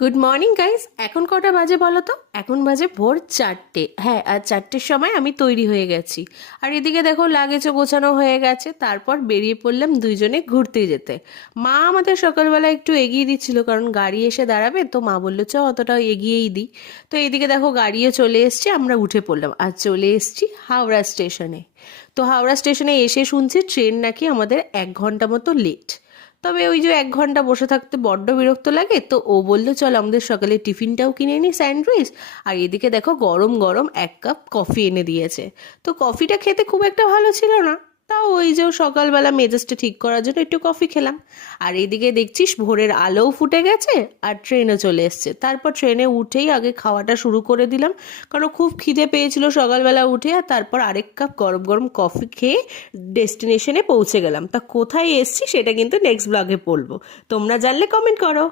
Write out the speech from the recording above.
Good morning guys. এখন কটা বাজে বলো তো? এখন বাজে ভোর 4টে। হ্যাঁ, আর 4টের সময় আমি তৈরি হয়ে গেছি। আর এদিকে দেখো লাগেজও গোছানো হয়ে গেছে। তারপর বেরিয়ে পড়লাম দুইজনে ঘুরতে যেতে। মা আমাদের সকালবেলা একটু এগিয়ে দিচ্ছিল, কারণ গাড়ি এসে দাঁড়াবে, তো মা বললো চ অতটা এগিয়েই দিই। তো এইদিকে দেখো গাড়িও চলে এসছে, আমরা উঠে পড়লাম আর চলে এসছি হাওড়া স্টেশনে। তো হাওড়া স্টেশনে এসে শুনছি ট্রেন নাকি আমাদের 1 ঘন্টা মতো লেট। তবে ওই যে 1 ঘন্টা বসে থাকতে বড্ড বিরক্ত লাগে, তো ও বললো চল আমাদের সকালে টিফিনটাও কিনে নিই, স্যান্ডউইচ। আর এদিকে দেখো গরম গরম 1 কাপ কফি এনে দিয়েছে। তো কফিটা খেতে খুব একটা ভালো ছিল না, তাও ওই যে সকালবেলা মেজাজটা ঠিক করার জন্য একটু কফি খেলাম। আর এইদিকে দেখছিস ভোরের আলোও ফুটে গেছে আর ট্রেনও চলে এসছে। তারপর ট্রেনে উঠেই আগে খাওয়াটা শুরু করে দিলাম, কারণ খুব খিদে পেয়েছিল সকালবেলা উঠে। আর তারপর 1 কাপ গরম গরম কফি খেয়ে ডেস্টিনেশনে পৌঁছে গেলাম। তা কোথায় এসছি সেটা কিন্তু নেক্সট ব্লগে বলবো, তোমরা জানলে কমেন্ট করো।